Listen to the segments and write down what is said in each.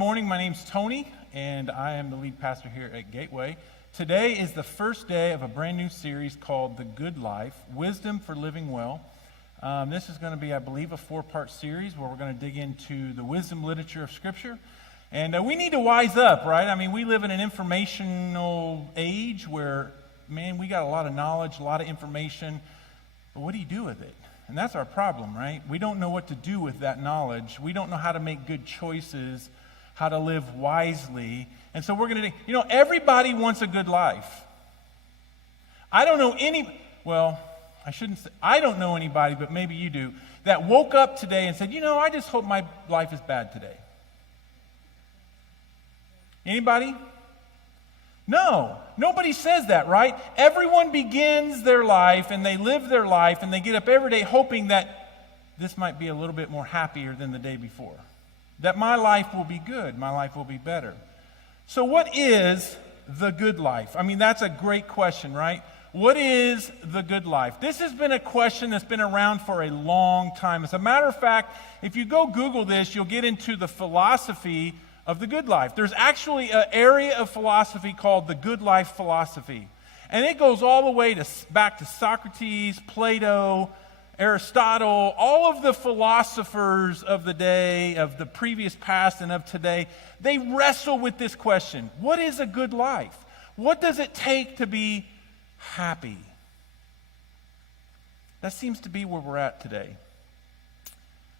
morning. My name's Tony, and I am the lead pastor here at Gateway. Today is the first day of a brand new series called The Good Life, Wisdom for Living Well. This is going to be, I believe, a 4-part series where we're going to dig into the wisdom literature of Scripture. And we need to wise up, right? I mean, we live in an informational age where, man, we got a lot of knowledge, a lot of information, but what do you do with it? And that's our problem, right? We don't know what to do with that knowledge. We don't know how to make good choices, how to live wisely. And so we're going to, everybody wants a good life. I don't know I don't know anybody, but maybe you do, that woke up today and said, I just hope my life is bad today. Anybody? No, nobody says that, right? Everyone begins their life and they live their life and they get up every day hoping that this might be a little bit more happier than the day before. That my life will be good, my life will be better. So what is the good life? I mean, that's a great question, right? What is the good life? This has been a question that's been around for a long time. As a matter of fact, if you go Google this, you'll get into the philosophy of the good life. There's actually an area of philosophy called the good life philosophy. And it goes all the way back to Socrates, Plato, Aristotle, all of the philosophers of the day, of the previous past and of today. They wrestle with this question. What is a good life? What does it take to be happy? That seems to be where we're at today.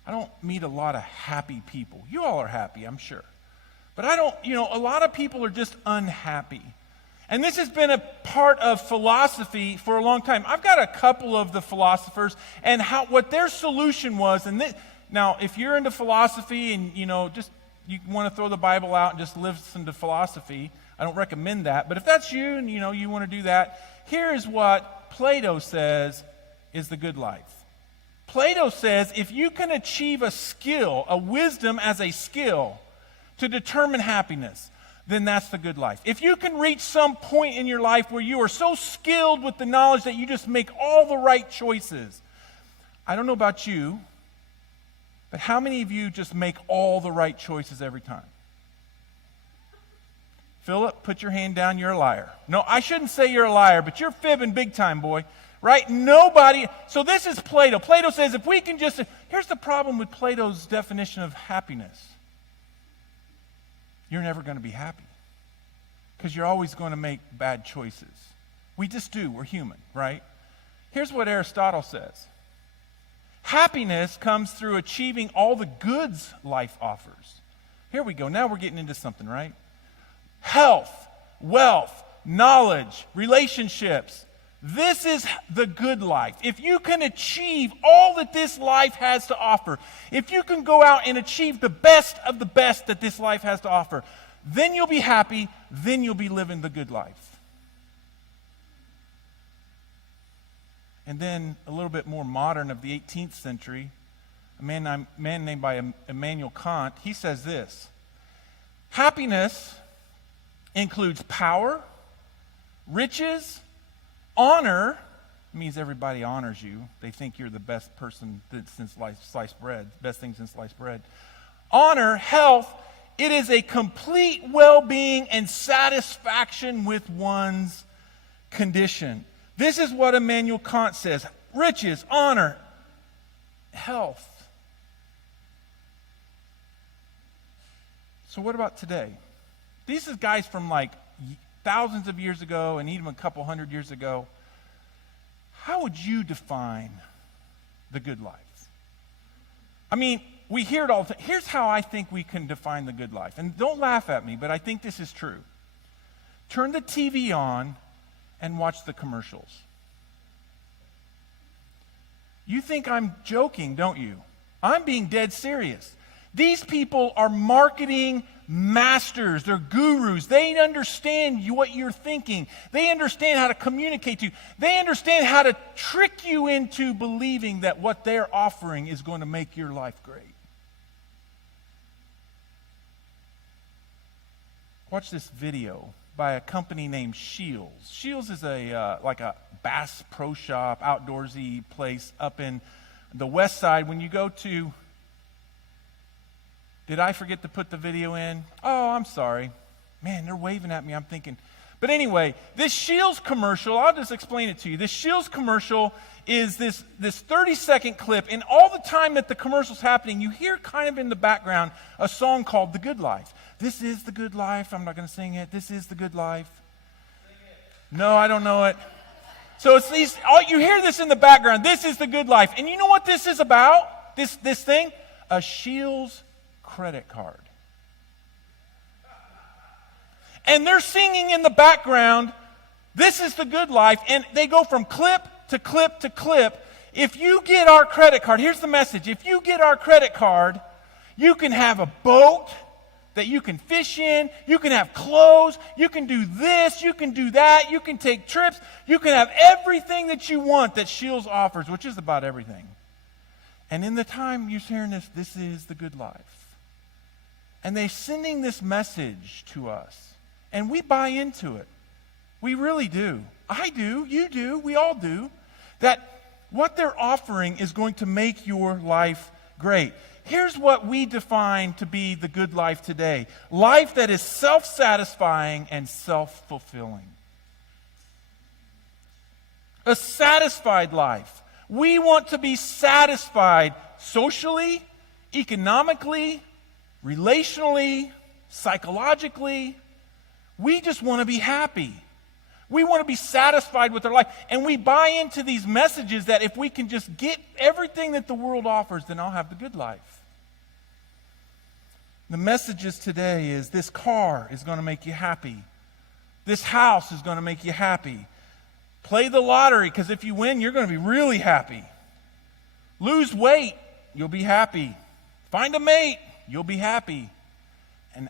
I don't meet a lot of happy people. You all are happy, I'm sure. But a lot of people are just unhappy. And this has been a part of philosophy for a long time. I've got a couple of the philosophers and what their solution was. Now, if you're into philosophy and, you want to throw the Bible out and just listen to philosophy, I don't recommend that. But if that's you and, you want to do that, here is what Plato says is the good life. Plato says if you can achieve a skill, a wisdom as a skill, to determine happiness, then that's the good life. If you can reach some point in your life where you are so skilled with the knowledge that you just make all the right choices. I don't know about you, but how many of you just make all the right choices every time? Philip, put your hand down, you're a liar. No, I shouldn't say you're a liar, but you're fibbing big time, boy. Right? Nobody. So this is Plato. Plato says if we can just, here's the problem with Plato's definition of happiness. You're never going to be happy because you're always going to make bad choices. We just do. We're human, right? Here's what Aristotle says. Happiness comes through achieving all the goods life offers. Here we go. Now we're getting into something, right? Health, wealth, knowledge, relationships. This is the good life. If you can achieve all that this life has to offer, if you can go out and achieve the best of the best that this life has to offer, then you'll be happy, then you'll be living the good life. And then a little bit more modern of the 18th century, a man named by Immanuel Kant, he says this: happiness includes power, riches, honor. Means everybody honors you. They think you're the best person since sliced bread, best thing since sliced bread. Honor, health, it is a complete well-being and satisfaction with one's condition. This is what Immanuel Kant says. Riches, honor, health. So what about today? These are guys from like thousands of years ago and even a couple hundred years ago. How would you define the good life? I mean, we hear it all the time. Here's how I think we can define the good life. And don't laugh at me, but I think this is true. Turn the TV on and watch the commercials. You think I'm joking, don't you? I'm being dead serious. These people are marketing masters. They're gurus. They understand what you're thinking. They understand how to communicate to you. They understand how to trick you into believing that what they're offering is going to make your life great. Watch this video by a company named Shields. Shields is like a Bass Pro Shop, outdoorsy place up in the west side. When you go to Did I forget to put the video in? Oh, I'm sorry. Man, they're waving at me. I'm thinking. But anyway, this Shields commercial, I'll just explain it to you. This Shields commercial is this 30-second clip. And all the time that the commercial's happening, you hear kind of in the background a song called The Good Life. This is the good life. I'm not going to sing it. This is the good life. No, I don't know it. So it's these. You hear this in the background. This is the good life. And you know what this is about? This thing? A Shields credit card. And they're singing in the background, this is the good life, and they go from clip to clip to clip. If you get our credit card, here's the message. If you get our credit card, you can have a boat that you can fish in, you can have clothes, you can do this, you can do that, you can take trips, you can have everything that you want that Shields offers, which is about everything. And in the time you're hearing this is the good life. And they're sending this message to us. And we buy into it. We really do. I do. You do. We all do. That what they're offering is going to make your life great. Here's what we define to be the good life today. Life that is self-satisfying and self-fulfilling. A satisfied life. We want to be satisfied socially, economically, relationally, psychologically. We just want to be happy. We want to be satisfied with our life. And we buy into these messages that if we can just get everything that the world offers, then I'll have the good life. The messages today is this car is going to make you happy. This house is going to make you happy. Play the lottery, because if you win, you're going to be really happy. Lose weight, you'll be happy. Find a mate, you'll be happy. And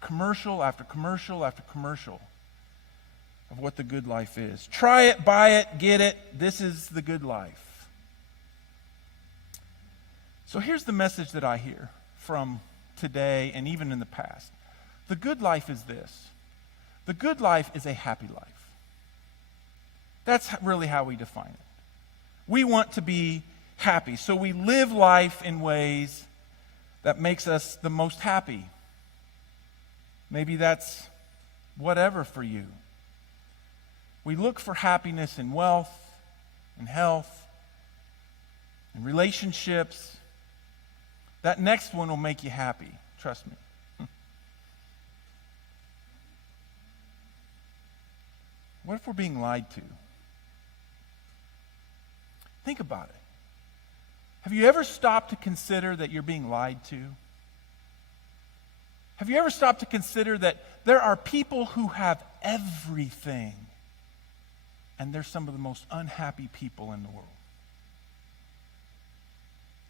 commercial after commercial after commercial of what the good life is. Try it, buy it, get it. This is the good life. So here's the message that I hear from today and even in the past. The good life is this. The good life is a happy life. That's really how we define it. We want to be happy. So we live life in ways that makes us the most happy. Maybe that's whatever for you. We look for happiness in wealth, in health, in relationships. That next one will make you happy. Trust me. What if we're being lied to? Think about it. Have you ever stopped to consider that you're being lied to? Have you ever stopped to consider that there are people who have everything, and they're some of the most unhappy people in the world?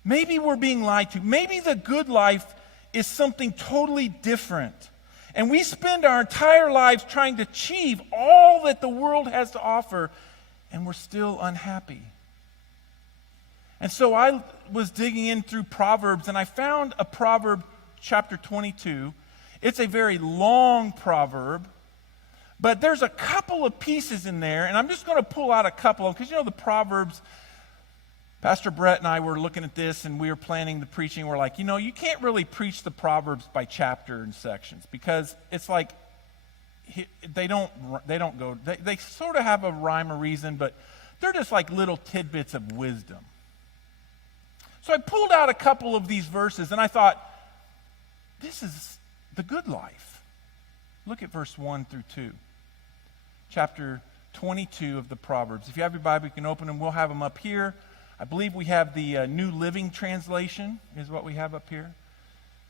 Maybe we're being lied to. Maybe the good life is something totally different. And we spend our entire lives trying to achieve all that the world has to offer, and we're still unhappy. And so I was digging in through Proverbs, and I found a Proverb Chapter 22. It's a very long proverb, but there's a couple of pieces in there, and I'm just going to pull out a couple of them, because the Proverbs, Pastor Brett and I were looking at this, and we were planning the preaching. We're like, you can't really preach the Proverbs by chapter and sections, because it's like they don't go, they sort of have a rhyme or reason, but they're just like little tidbits of wisdom. So I pulled out a couple of these verses, and I thought, this is the good life. Look at verse 1 through 2. Chapter 22 of the Proverbs. If you have your Bible, you can open them. We'll have them up here. I believe we have the New Living Translation is what we have up here.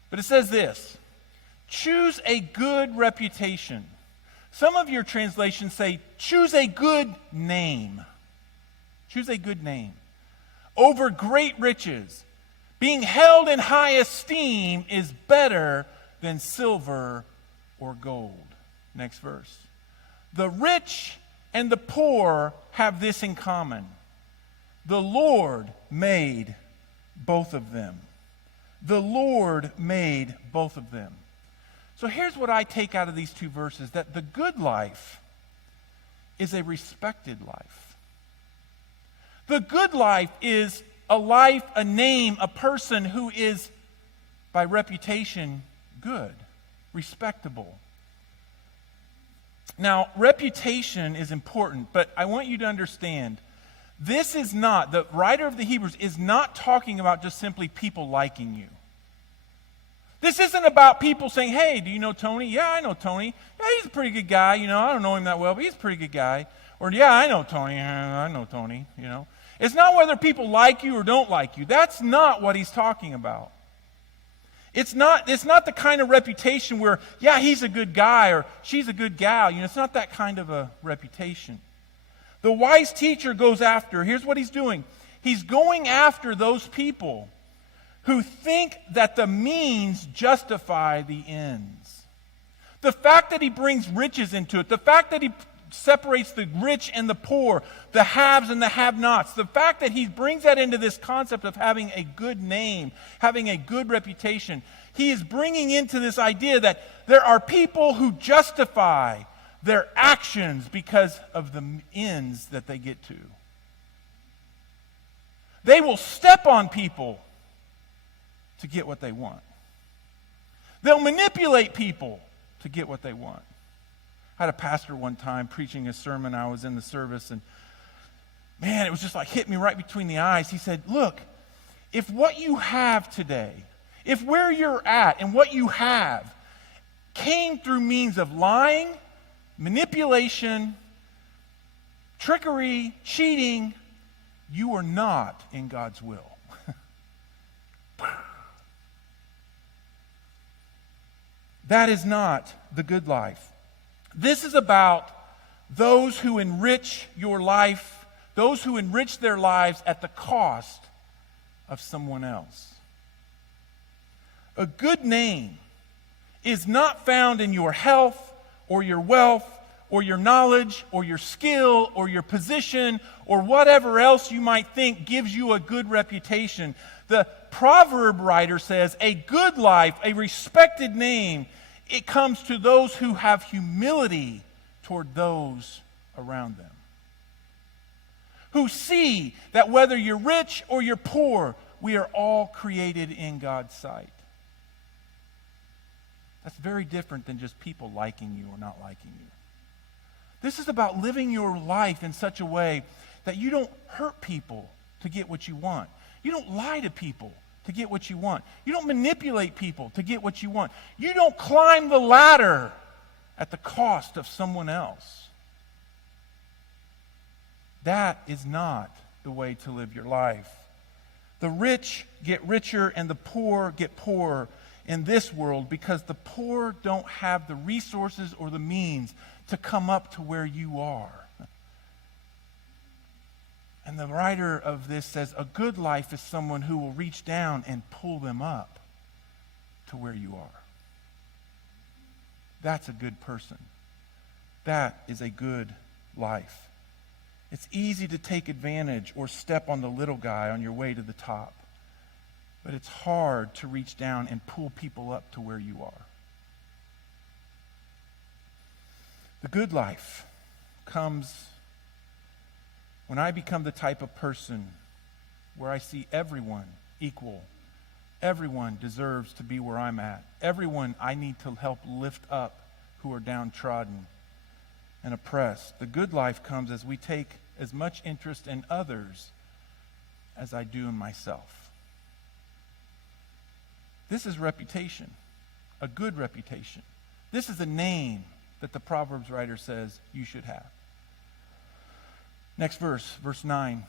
But it says this: choose a good reputation. Some of your translations say, choose a good name. Choose a good name. Over great riches. Being held in high esteem is better than silver or gold. Next verse. The rich and the poor have this in common. The Lord made both of them. The Lord made both of them. So here's what I take out of these two verses, that the good life is a respected life. The good life is a life, a name, a person who is by reputation, good, respectable. Now, reputation is important, but I want you to understand, this is not, the writer of the Hebrews is not talking about just simply people liking you. This isn't about people saying, hey, do you know Tony? Yeah, I know Tony. Yeah, he's a pretty good guy. I don't know him that well, but he's a pretty good guy. Or, yeah, I know Tony. I know Tony, It's not whether people like you or don't like you. That's not what he's talking about. It's not the kind of reputation where, yeah, he's a good guy or she's a good gal. It's not that kind of a reputation. The wise teacher goes after, here's what he's doing. He's going after those people who think that the means justify the ends. The fact that he brings riches into it, the fact that he separates the rich and the poor, the haves and the have-nots, the fact that he brings that into this concept of having a good name, having a good reputation, he is bringing into this idea that there are people who justify their actions because of the ends that they get to. They will step on people to get what they want. They'll manipulate people to get what they want. I had a pastor one time preaching a sermon. I was in the service, and man, it was just like hit me right between the eyes. He said, look, if what you have today, if where you're at and what you have came through means of lying, manipulation, trickery, cheating, you are not in God's will. That is not the good life. This is about those who enrich your life, those who enrich their lives at the cost of someone else. A good name is not found in your health or your wealth or your knowledge or your skill or your position or whatever else you might think gives you a good reputation. The proverb writer says a good life, a respected name, it comes to those who have humility toward those around them. Who see that whether you're rich or you're poor, we are all created in God's sight. That's very different than just people liking you or not liking you. This is about living your life in such a way that you don't hurt people to get what you want. You don't lie to people to get what you want. You don't manipulate people to get what you want. You don't climb the ladder at the cost of someone else. That is not the way to live your life. The rich get richer and the poor get poorer in this world because the poor don't have the resources or the means to come up to where you are. And the writer of this says a good life is someone who will reach down and pull them up to where you are. That's a good person. That is a good life. It's easy to take advantage or step on the little guy on your way to the top. But it's hard to reach down and pull people up to where you are. The good life comes when I become the type of person where I see everyone equal. Everyone deserves to be where I'm at. Everyone I need to help lift up who are downtrodden and oppressed. The good life comes as we take as much interest in others as I do in myself. This is reputation, a good reputation. This is a name that the Proverbs writer says you should have. Next verse, verse 9.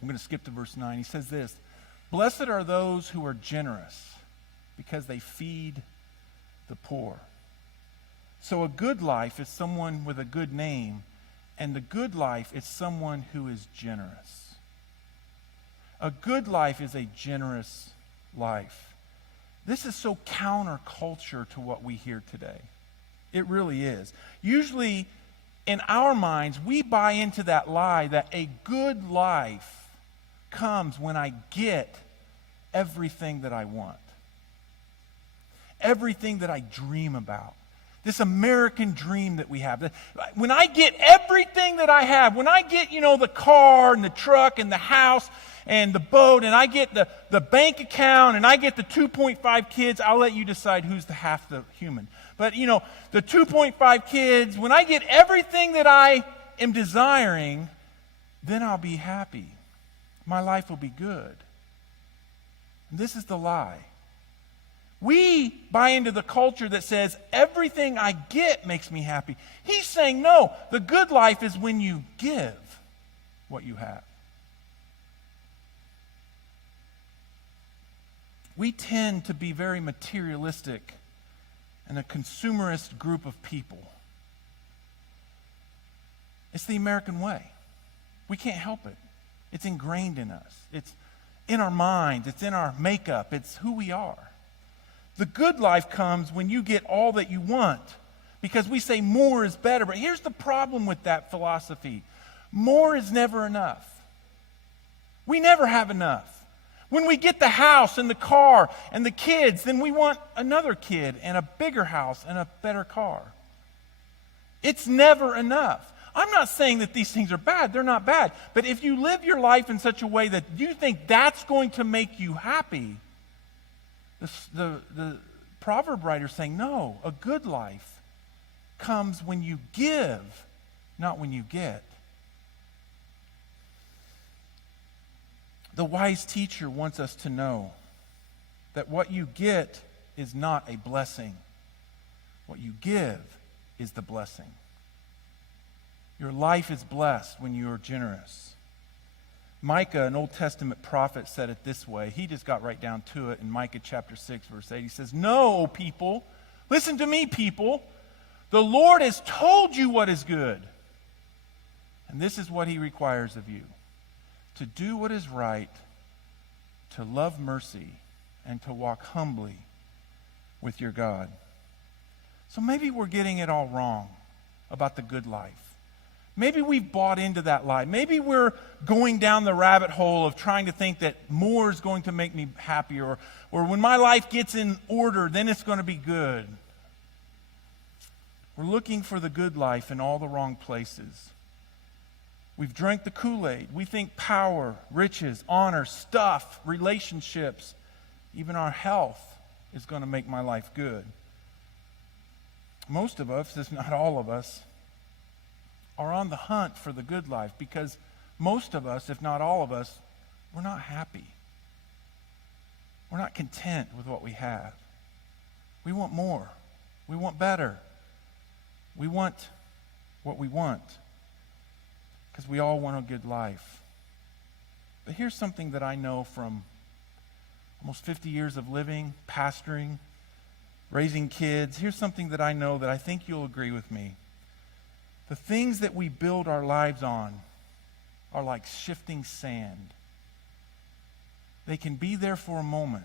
I'm going to skip to verse 9. He says this, blessed are those who are generous because they feed the poor. So a good life is someone with a good name, and the good life is someone who is generous. A good life is a generous life. This is so counterculture to what we hear today. It really is. Usually, in our minds, we buy into that lie that a good life comes when I get everything that I want. Everything that I dream about. This American dream that we have. When I get everything that I have, when I get, the car and the truck and the house and the boat, and I get the bank account, and I get the 2.5 kids, I'll let you decide who's the half the human. But, the 2.5 kids, when I get everything that I am desiring, then I'll be happy. My life will be good. And this is the lie. We buy into the culture that says everything I get makes me happy. He's saying, no, the good life is when you give what you have. We tend to be very materialistic and a consumerist group of people. It's the American way. We can't help it. It's ingrained in us. It's in our minds. It's in our makeup. It's who we are. The good life comes when you get all that you want, because we say more is better. But here's the problem with that philosophy. More is never enough. We never have enough. When we get the house and the car and the kids, then we want another kid and a bigger house and a better car. It's never enough. I'm not saying that these things are bad. They're not bad. But if you live your life in such a way that you think that's going to make you happy, the proverb writer is saying, no, a good life comes when you give, not when you get. The wise teacher wants us to know that what you get is not a blessing. What you give is the blessing. Your life is blessed when you are generous. Micah, an Old Testament prophet, said it this way. He just got right down to it in Micah chapter 6, verse 8. He says, "No, O people, listen to me, people. The Lord has told you what is good. And this is what he requires of you. To do what is right, to love mercy, and to walk humbly with your God." So maybe we're getting it all wrong about the good life. Maybe we've bought into that lie. Maybe we're going down the rabbit hole of trying to think that more is going to make me happier, or when my life gets in order, then it's going to be good. We're looking for the good life in all the wrong places. We've drank the Kool-Aid. We think power, riches, honor, stuff, relationships, even our health is going to make my life good. Most of us, if not all of us, are on the hunt for the good life, because most of us, if not all of us, we're not happy. We're not content with what we have. We want more. We want better. We want what we want, because we all want a good life. But here's something that I know from almost 50 years of living, pastoring, raising kids. Here's something that I know that I think you'll agree with me. The things that we build our lives on are like shifting sand. They can be there for a moment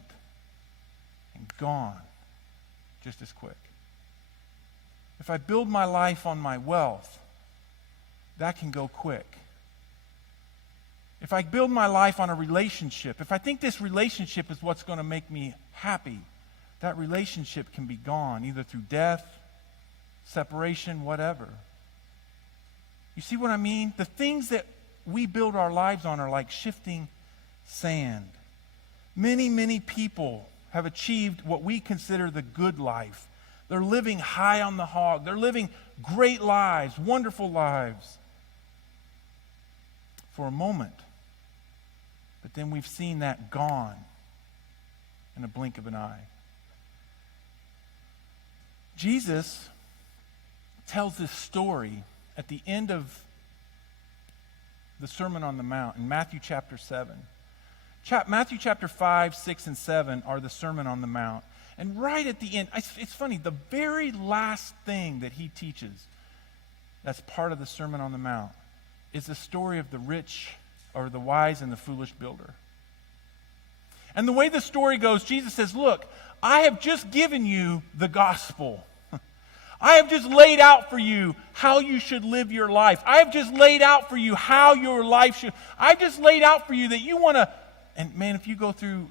and gone just as quick. If I build my life on my wealth, that can go quick. If I build my life on a relationship, if I think this relationship is what's going to make me happy, that relationship can be gone, either through death, separation, whatever. You see what I mean? The things that we build our lives on are like shifting sand. Many, many people have achieved what we consider the good life. They're living high on the hog. They're living great lives, wonderful lives for a moment. But then we've seen that gone in a blink of an eye. Jesus tells this story at the end of the Sermon on the Mount in Matthew chapter 7. Matthew chapter 5, 6, and 7 are the Sermon on the Mount. And right at the end, it's funny, the very last thing that he teaches that's part of the Sermon on the Mount is the story of the rich, or the wise and the foolish builder. And the way the story goes, Jesus says, look, I have just given you the gospel. I have just laid out for you how you should live your life. I have just laid out for you how your life should. I've just laid out for you that you want to. And man, if you go through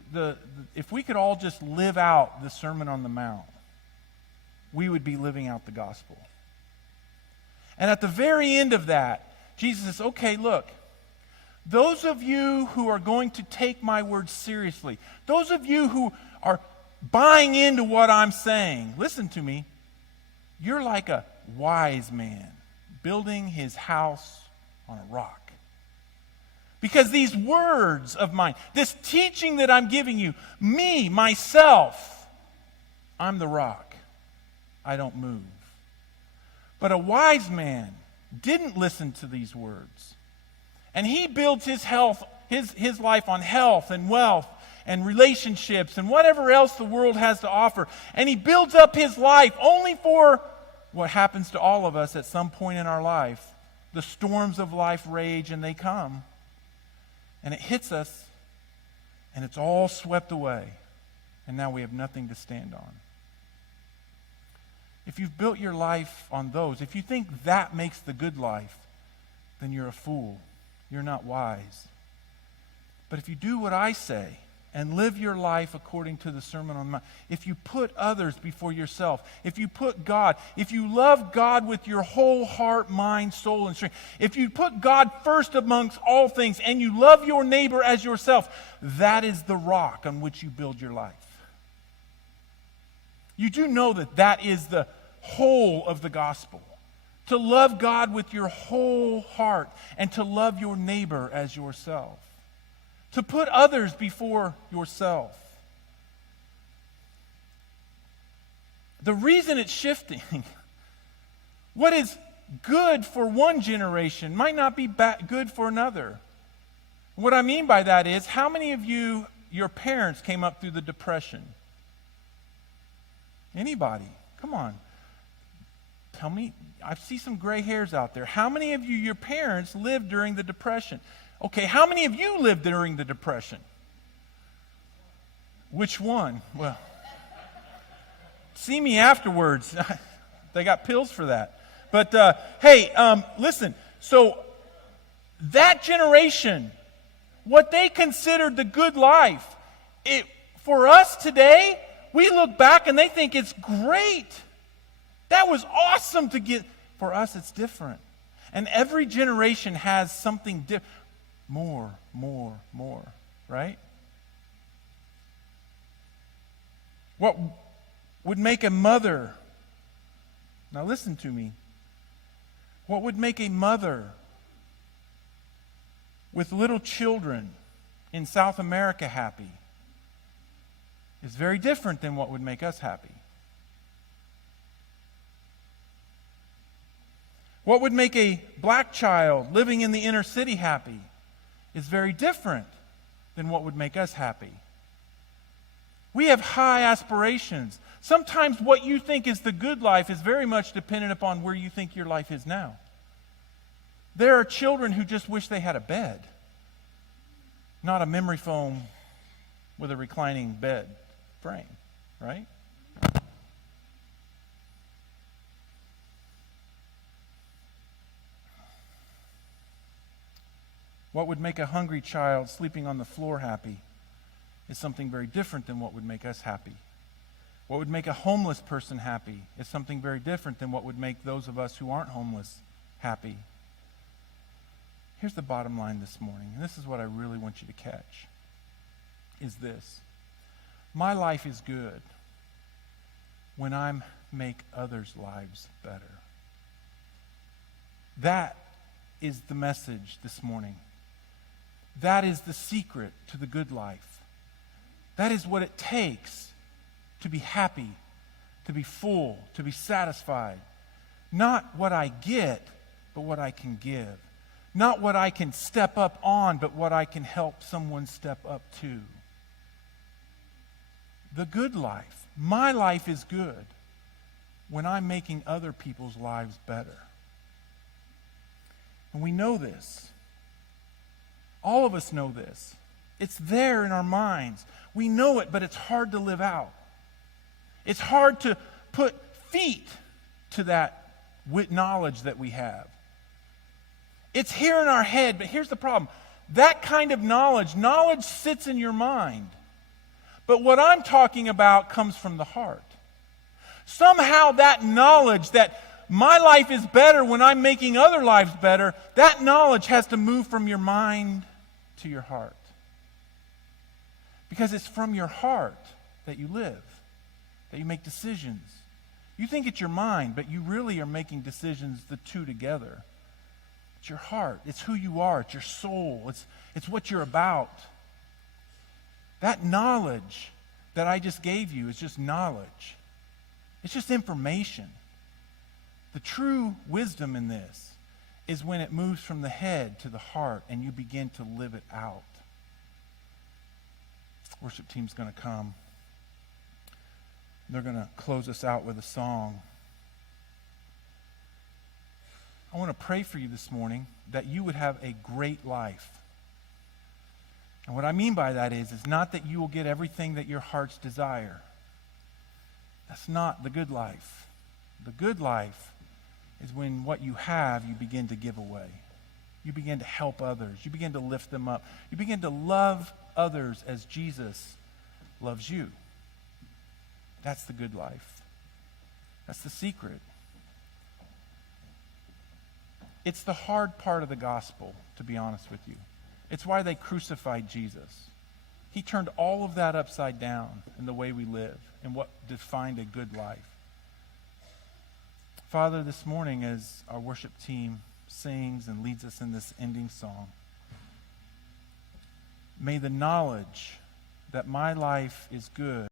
if we could all just live out the Sermon on the Mount, we would be living out the gospel. And at the very end of that, Jesus says, okay, look, those of you who are going to take my word seriously, those of you who are buying into what I'm saying, listen to me. You're like a wise man building his house on a rock. Because these words of mine, this teaching that I'm giving you, me, myself, I'm the rock. I don't move. But a wise man didn't listen to these words. And he builds his life on health and wealth and relationships and whatever else the world has to offer. And he builds up his life only for what happens to all of us at some point in our life. The storms of life rage and they come. And it hits us, and it's all swept away. And now we have nothing to stand on. If you've built your life on those, if you think that makes the good life, then you're a fool. You're not wise. But if you do what I say and live your life according to the Sermon on the Mount, if you put others before yourself, if you put God, if you love God with your whole heart, mind, soul, and strength, if you put God first amongst all things and you love your neighbor as yourself, that is the rock on which you build your life. You do know that that is the whole of the gospel. To love God with your whole heart and to love your neighbor as yourself. To put others before yourself. The reason it's shifting, what is good for one generation might not be good for another. What I mean by that is, how many of you, your parents came up through the Depression? Anybody? Come on. Tell me, I see some gray hairs out there. How many of you, your parents, lived during the Depression? Okay, how many of you lived during the Depression? Which one? Well, see me afterwards. They got pills for that. But hey, listen. So that generation, what they considered the good life, for us today, we look back and they think it's great. That was awesome to get. For us, it's different. And every generation has something different. More, right? What would make a mother, now listen to me, what would make a mother with little children in South America happy is very different than what would make us happy. What would make a black child living in the inner city happy is very different than what would make us happy. We have high aspirations. Sometimes what you think is the good life is very much dependent upon where you think your life is now. There are children who just wish they had a bed, not a memory foam with a reclining bed frame, right? What would make a hungry child sleeping on the floor happy is something very different than what would make us happy. What would make a homeless person happy is something very different than what would make those of us who aren't homeless happy. Here's the bottom line this morning, and this is what I really want you to catch, is this. My life is good when I make others' lives better. That is the message this morning. That is the secret to the good life. That is what it takes to be happy, to be full, to be satisfied. Not what I get, but what I can give. Not what I can step up on, but what I can help someone step up to. The good life, my life is good when I'm making other people's lives better. And we know this. All of us know this. It's there in our minds. We know it, but it's hard to live out. It's hard to put feet to that knowledge that we have. It's here in our head, but here's the problem. That kind of knowledge sits in your mind. But what I'm talking about comes from the heart. Somehow that knowledge that my life is better when I'm making other lives better, that knowledge has to move from your mind to your heart. Because it's from your heart that you live, that you make decisions. You think it's your mind, but you really are making decisions, the two together. It's your heart. It's who you are. It's your soul. It's what you're about. That knowledge that I just gave you is just knowledge. It's just information. The true wisdom in this is when it moves from the head to the heart and you begin to live it out. Worship team's going to come. They're going to close us out with a song. I want to pray for you this morning that you would have a great life. And what I mean by that is not that you will get everything that your hearts desire. That's not the good life. The good life is when what you have, you begin to give away. You begin to help others. You begin to lift them up. You begin to love others as Jesus loves you. That's the good life. That's the secret. It's the hard part of the gospel, to be honest with you. It's why they crucified Jesus. He turned all of that upside down in the way we live and what defined a good life. Father, this morning as our worship team sings and leads us in this ending song, may the knowledge that my life is good